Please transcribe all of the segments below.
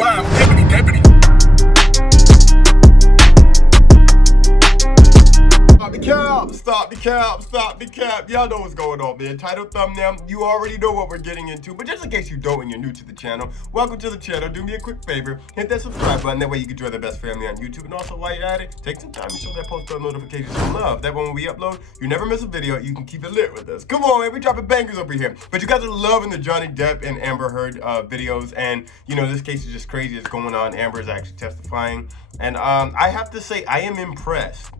Wow, deputy, deputy. Stop the cap, stop the cap. Y'all know what's going on, man. Title, thumbnail, you already know what we're getting into. But just in case you don't and you're new to the channel, welcome to the channel. Do me a quick favor, hit that subscribe button. That way you can join the best family on YouTube. And also, while you're at it, take some time to show that post bell notifications some love. That way when we upload, you never miss a video. You can keep it lit with us. Come on, man. We dropping bangers over here. But you guys are loving the Johnny Depp and Amber Heard videos. And, you know, this case is just crazy. It's going on. Amber is actually testifying. And I have to say, I am impressed.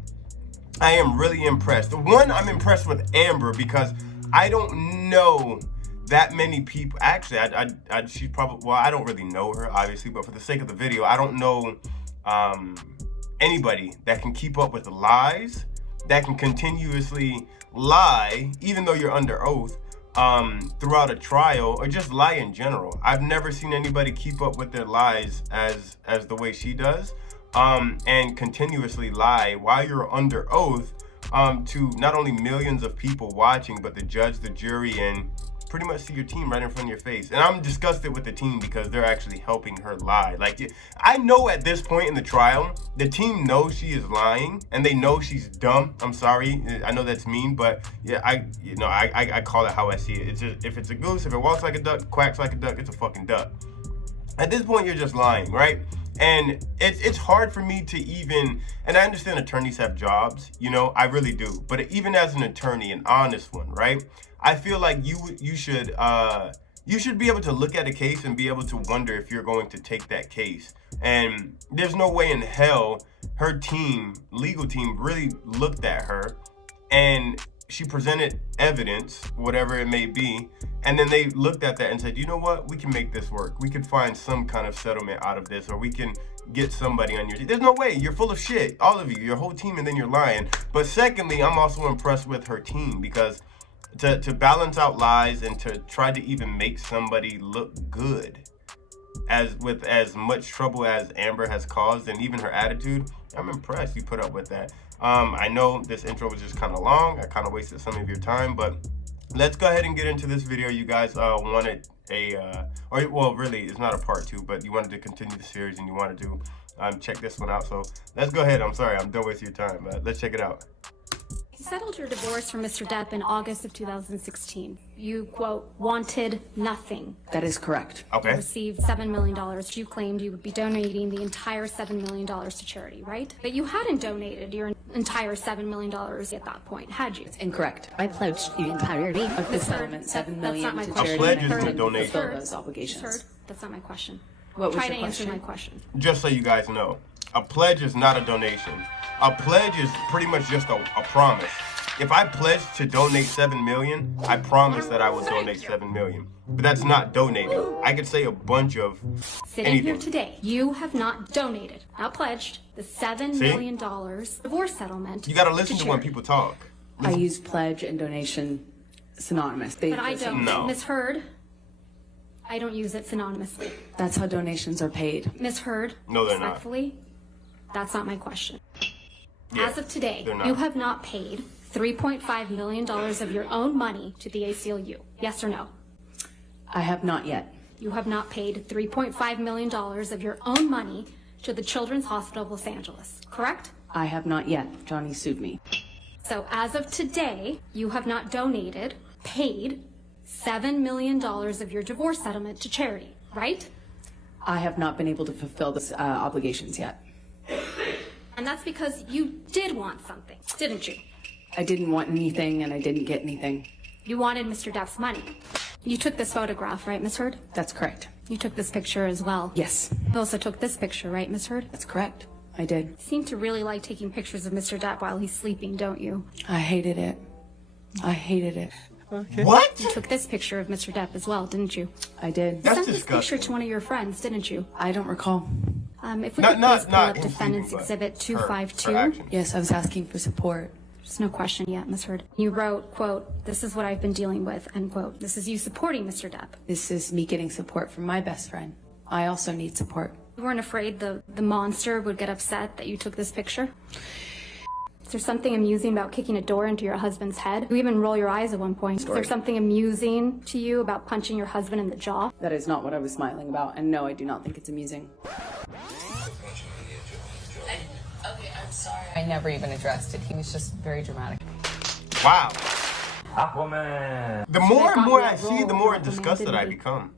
I am really impressed. One, I'm impressed with Amber because I don't know that many people. Actually, she's probably, well, I don't really know her, obviously, but for the sake of the video, I don't know anybody that can keep up with the lies, that can continuously lie, even though you're under oath, throughout a trial, or just lie in general. I've never seen anybody keep up with their lies as the way she does. And continuously lie while you're under oath to not only millions of people watching, but the judge, the jury, and pretty much see your team right in front of your face. And I'm disgusted with the team because they're actually helping her lie. Like, I know at this point in the trial, the team knows she is lying and they know she's dumb. I'm sorry, I know that's mean, but yeah, I call it how I see it. It's just, if it's a goose, if it walks like a duck, quacks like a duck, it's a fucking duck. At this point, you're just lying, right? And it's hard for me to even, and I understand attorneys have jobs, you know, I really do. But even as an attorney, an honest one, right? I feel like you should be able to look at a case and be able to wonder if you're going to take that case. And there's no way in hell her team, legal team, really looked at her and she presented evidence, whatever it may be, and then they looked at that and said, you know what, we can make this work. We can find some kind of settlement out of this, or we can get somebody on your team. There's no way. You're full of shit, all of you, your whole team, and then you're lying. But secondly, I'm also impressed with her team because to balance out lies and to try to even make somebody look good with as much trouble as Amber has caused, and even her attitude, I'm impressed you put up with that. I know this intro was just kind of long. I kind of wasted some of your time, but let's go ahead and get into this video. You guys wanted well, really, it's not a part 2, but you wanted to continue the series and you wanted to check this one out. So let's go ahead. I'm sorry, I'm done with your time. Let's check it out. You settled your divorce from Mr. Depp in August of 2016. You, quote, wanted nothing. That is correct. Okay. You received $7 million. You claimed you would be donating the entire $7 million to charity, right? But you hadn't donated your entire $7 million at that point, had you? It's incorrect. I pledged the entirety of the settlement, $7 million to charity. A pledge isn't a donation. Those obligations. Heard? That's not my question. What was Try your to question? answer my question. Just so you guys know, a pledge is not a donation. A pledge is pretty much just a promise. If I pledge to donate $7 million, I promise that I will donate $7 million. But that's not donating. I could say a bunch of Sitting here today, you have not donated, not pledged, the $7 million divorce settlement. You gotta listen to when people talk. I use pledge and donation synonymous. But I don't. No. Ms. Heard, I don't use it synonymously. That's how donations are paid. Ms. Heard, No, they're not. respectfully, that's not my question. Yeah, As of today, they're not. you have not paid $3.5 million of your own money to the ACLU. Yes or no? I have not yet. You have not paid $3.5 million of your own money to the Children's Hospital of Los Angeles, correct? I have not yet. Johnny sued me. So as of today, you have not donated, paid $7 million of your divorce settlement to charity, right? I have not been able to fulfill those obligations yet. And that's because you did want something, didn't you? I didn't want anything and I didn't get anything. You wanted Mr. Depp's money. You took this photograph, right, Ms. Heard? That's correct. You took this picture as well. Yes. You also took this picture, right, Ms. Heard? That's correct. I did. You seem to really like taking pictures of Mr. Depp while he's sleeping, don't you? I hated it. I hated it. Okay. What? You took this picture of Mr. Depp as well, didn't you? I did. You That's sent this disgusting. picture to one of your friends, didn't you? I don't recall. If we could please pull up Defendant's Exhibit her 252. Yes, I was asking for support. There's no question yet, Ms. Heard. You wrote, quote, "This is what I've been dealing with," end quote. This is you supporting Mr. Depp. This is me getting support from my best friend. I also need support. You weren't afraid the monster would get upset that you took this picture? Is there something amusing about kicking a door into your husband's head? You even roll your eyes at one point. Is there something amusing to you about punching your husband in the jaw? That is not what I was smiling about, and no, I do not think it's amusing. Okay, I'm sorry. I never even addressed it. He was just very dramatic. Wow. Aquaman. The more and more I see, the more disgusted I become.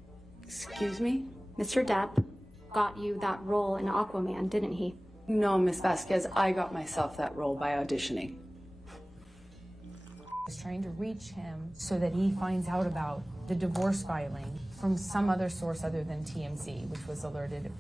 Excuse me? Mr. Depp got you that role in Aquaman, didn't he? No, Miss Vasquez, I got myself that role by auditioning. I was trying to reach him so that he finds out about the divorce filing from some other source other than TMZ, which was alerted.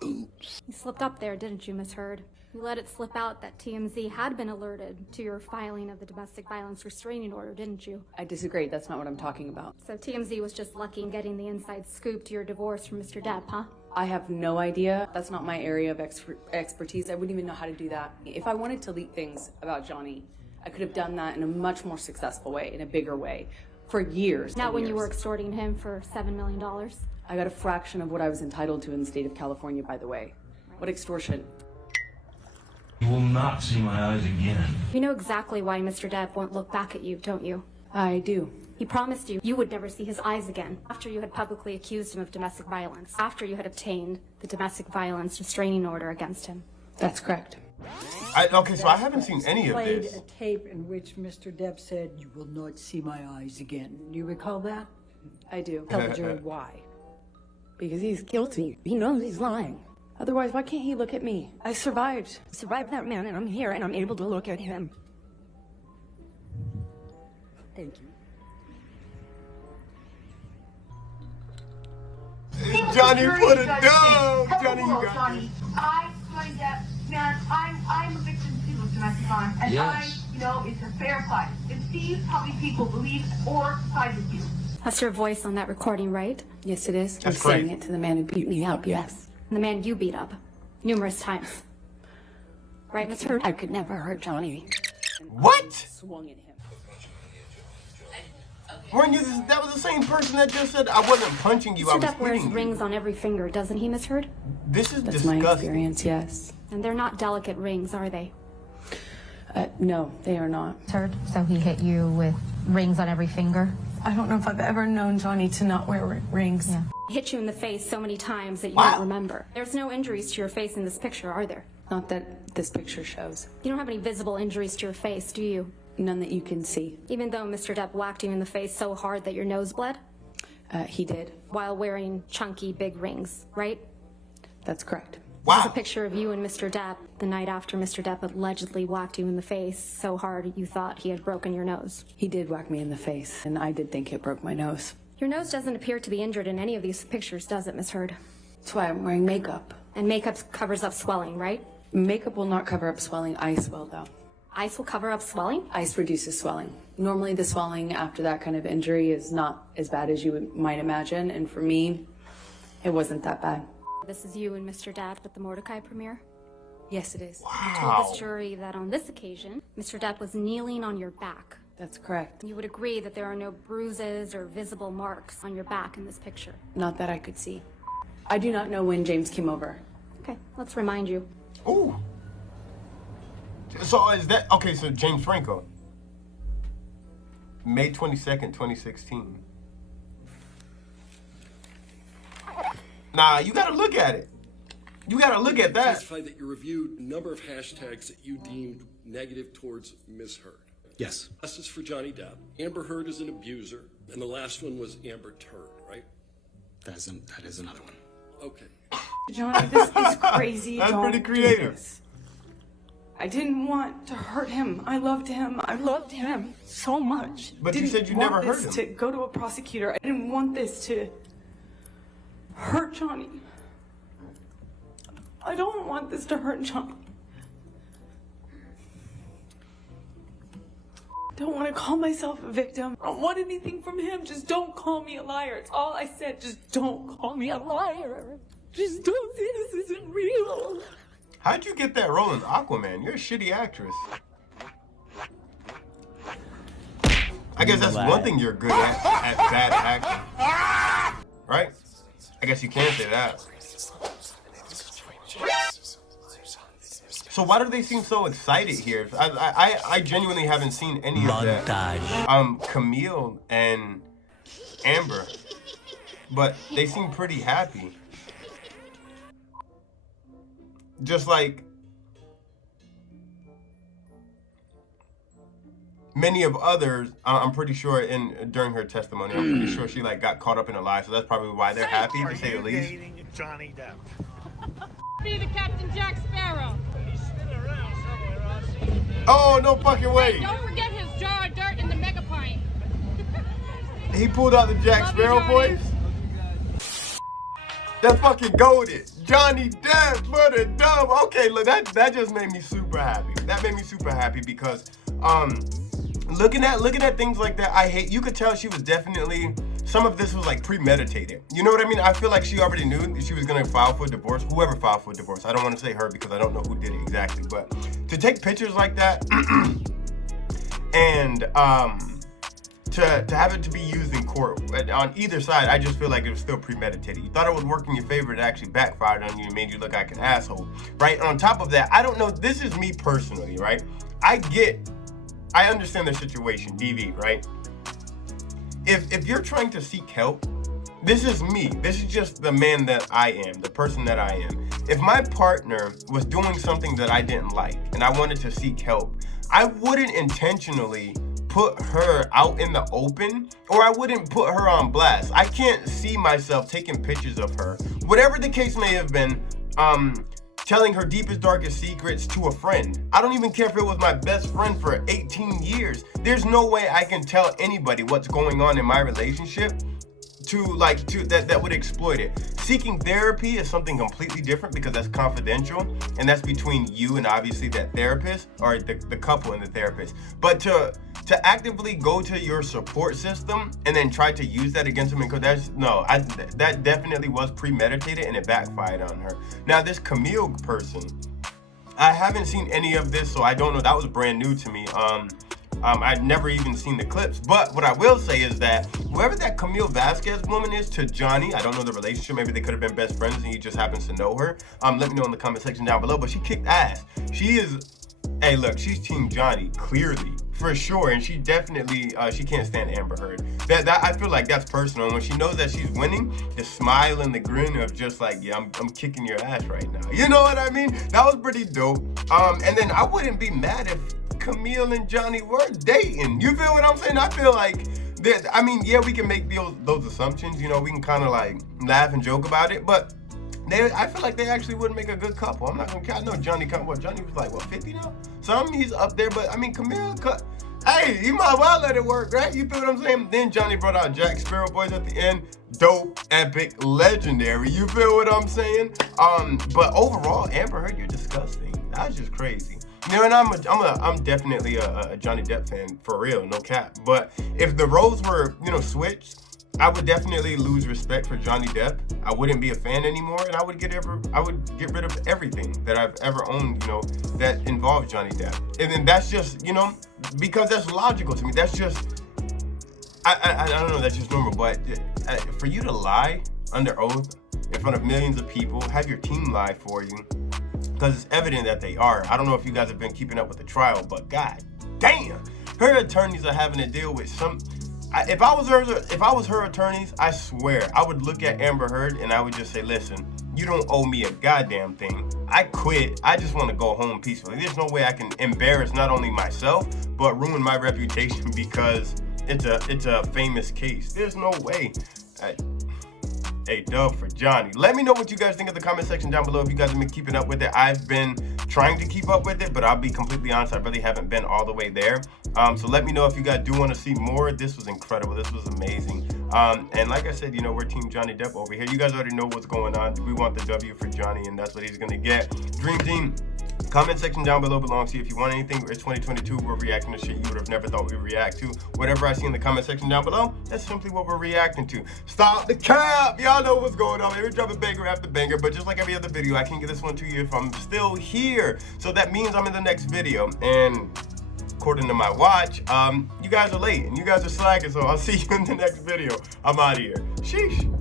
You slipped up there, didn't you, Miss Heard? You let it slip out that TMZ had been alerted to your filing of the domestic violence restraining order, didn't you? I disagree. That's not what I'm talking about. So TMZ was just lucky in getting the inside scoop to your divorce from Mr. Depp, huh? I have no idea. That's not my area of expertise. I wouldn't even know how to do that. If I wanted to leak things about Johnny, I could have done that in a much more successful way, in a bigger way, for years. Not when you were extorting him for $7 million. I got a fraction of what I was entitled to in the state of California, by the way. What extortion? You will not see my eyes again. You know exactly why Mr. Depp won't look back at you, don't you? I do. He promised you would never see his eyes again after you had publicly accused him of domestic violence, after you had obtained the domestic violence restraining order against him. That's correct. Okay, so I haven't seen any of Played this. a tape in which Mr. Depp said, "You will not see my eyes again." Do you recall that? I do. Tell the jury why. Because he's guilty. He knows he's lying. Otherwise, why can't he look at me? I survived. Survived that man, and I'm here, and I'm able to look at him. Thank you. Johnny put it down. Johnny, you got Johnny, I joined that. Man, I'm a victim too of domestic violence, and Yes. it's a fair fight. And see how many people believe or side with you. That's your voice on that recording, right? Yes, it is. I'm That's great. saying it to the man who beat me up, yes. And the man you beat up numerous times. Right, Miss Heard? I could never hurt Johnny. What? Swung at him. Weren't you? That was the same person that just said I wasn't punching you. I Mr. was Depp wears hitting you. rings on every finger, doesn't he, Miss Heard? This is That's my disgusting. experience, yes. And they're not delicate rings, are they? No, they are not. Heard? So he hit you with rings on every finger? I don't know if I've ever known Johnny to not wear rings. Yeah. He hit you in the face so many times that you Wow. don't remember. There's no injuries to your face in this picture, are there? Not that this picture shows. You don't have any visible injuries to your face, do you? None that you can see. Even though Mr. Depp whacked you in the face so hard that your nose bled? He did. While wearing chunky big rings, right? That's correct. This is a Wow. picture of you and Mr. Depp the night after Mr. Depp allegedly whacked you in the face so hard you thought he had broken your nose. He did whack me in the face, and I did think it broke my nose. Your nose doesn't appear to be injured in any of these pictures, does it, Miss Heard? That's why I'm wearing makeup. And makeup covers up swelling, right? Makeup will not cover up swelling. Ice will, though. Ice will cover up swelling? Ice reduces swelling. Normally, the swelling after that kind of injury is not as bad as you might imagine, and for me, it wasn't that bad. This is you and Mr. Depp at the Mordecai premiere. Yes, it is. You told this jury that on this occasion, Mr. Depp was kneeling on your back. That's correct. You would agree that there are no bruises or visible marks on your back in this picture. Not that I could see. I do not know when James came over. Okay, let's remind you. Ooh. So is that okay? So James Franco, May 22nd, 2016. Nah, you gotta look at it. You gotta look at that. Testified that you reviewed a number of hashtags that you deemed negative towards Ms. Heard. Yes. This is for Johnny Depp. Amber Heard is an abuser, and the last one was Amber Turd, right? That is another one. Okay. Johnny, this is crazy. That's Don't pretty do creative. this. I didn't want to hurt him. I loved him. I loved him so much. But you Didn't said you want never hurt this him. to go to a prosecutor. I didn't want this to hurt Johnny. I don't want this to hurt Johnny. I don't want to call myself a victim. I don't want anything from him. Just don't call me a liar. It's all I said. Just don't call me a liar. Just don't say this isn't real. How'd you get that role in Aquaman? You're a shitty actress. I guess that's one thing you're good at bad acting. Right? I guess you can say that. So why do they seem so excited here? I genuinely haven't seen any of that. Camille and Amber, but they seem pretty happy. Just like many of others, I'm pretty sure during her testimony, I'm pretty sure she like got caught up in a lie, so that's probably why they're happy, to say the least. Johnny Depp. Be the Captain Jack Sparrow. He's still around somewhere. I'll see him. Oh, no fucking way. Hey, don't forget his jar of dirt in the mega pint. He pulled out the Jack Sparrow voice. That's fucking goated. Johnny Depp for the dub. Okay, look, that just made me super happy. That made me super happy because looking at things like that, you could tell she was definitely, some of this was like premeditated. You know what I mean? I feel like she already knew she was gonna file for divorce, whoever filed for divorce. I don't want to say her because I don't know who did it exactly, but to take pictures like that and to have it to be used in court on either side, I just feel like it was still premeditated. You thought it would work in your favor, it actually backfired on you and made you look like an asshole, right? On top of that, I don't know, this is me personally, right? I understand the situation, DV, right? If you're trying to seek help, this is me. This is just the man that I am, the person that I am. If my partner was doing something that I didn't like and I wanted to seek help, I wouldn't intentionally put her out in the open, or I wouldn't put her on blast. I can't see myself taking pictures of her, whatever the case may have been, telling her deepest, darkest secrets to a friend. I don't even care if it was my best friend for 18 years. There's no way I can tell anybody what's going on in my relationship that would exploit it. Seeking therapy is something completely different because that's confidential and that's between you and obviously that therapist, or the couple and the therapist. But to actively go to your support system and then try to use that against them, because that definitely was premeditated and it backfired on her. Now this Camille person, I haven't seen any of this, so I don't know. That was brand new to me. I'd never even seen the clips, but what I will say is that whoever that Camille Vasquez woman is to Johnny, I don't know the relationship, maybe they could have been best friends and he just happens to know her. Let me know in the comment section down below, but she kicked ass. She is, hey look, she's Team Johnny, clearly, for sure, and she definitely, she can't stand Amber Heard. That I feel like that's personal, and when she knows that she's winning, the smile and the grin of just like, yeah, I'm kicking your ass right now. You know what I mean? That was pretty dope. And then I wouldn't be mad if Camille and Johnny were dating. You feel what I'm saying? I feel like that, I mean, yeah, we can make those assumptions, you know, we can kind of like laugh and joke about it, but I feel like they actually would make a good couple. I'm not gonna care. I know Johnny was like, what, 50 now? He's up there, but I mean, Camille, hey, you might well let it work, right? You feel what I'm saying? Then Johnny brought out Jack Sparrow voice at the end. Dope, epic, legendary. You feel what I'm saying? But overall, Amber Heard, you're disgusting. That was just crazy. You know, and I'm definitely a Johnny Depp fan, for real, no cap. But if the roles were, you know, switched, I would definitely lose respect for Johnny Depp. I wouldn't be a fan anymore, and I would get rid of everything that I've ever owned, you know, that involved Johnny Depp. And then that's just, you know, because that's logical to me. That's just, I don't know, that's just normal. But for you to lie under oath in front of millions of people, have your team lie for you, because it's evident that they are. I don't know if you guys have been keeping up with the trial, but god damn, her attorneys are having to deal with some. If I was her attorneys, I swear I would look at Amber Heard and I would just say, listen, you don't owe me a goddamn thing. I quit. I just want to go home peacefully. There's no way I can embarrass not only myself but ruin my reputation because it's a famous case. There's no way. A dub for Johnny. Let me know what you guys think in the comment section down below if you guys have been keeping up with it. I've been trying to keep up with it, but I'll be completely honest, I really haven't been all the way there. So let me know if you guys do want to see more. This was incredible. This was amazing. And like I said, you know, we're Team Johnny Depp over here. You guys already know what's going on. We want the W for Johnny, and that's what he's gonna get. Dream Team. Comment section down below belongs to you. If you want anything, it's 2022. We're reacting to shit you would have never thought we'd react to. Whatever I see in the comment section down below, that's simply what we're reacting to. Stop the cap! Y'all know what's going on. We're dropping banger after banger, but just like every other video, I can get this one to you if I'm still here. So that means I'm in the next video. And according to my watch, you guys are late and you guys are slacking, so I'll see you in the next video. I'm out of here. Sheesh.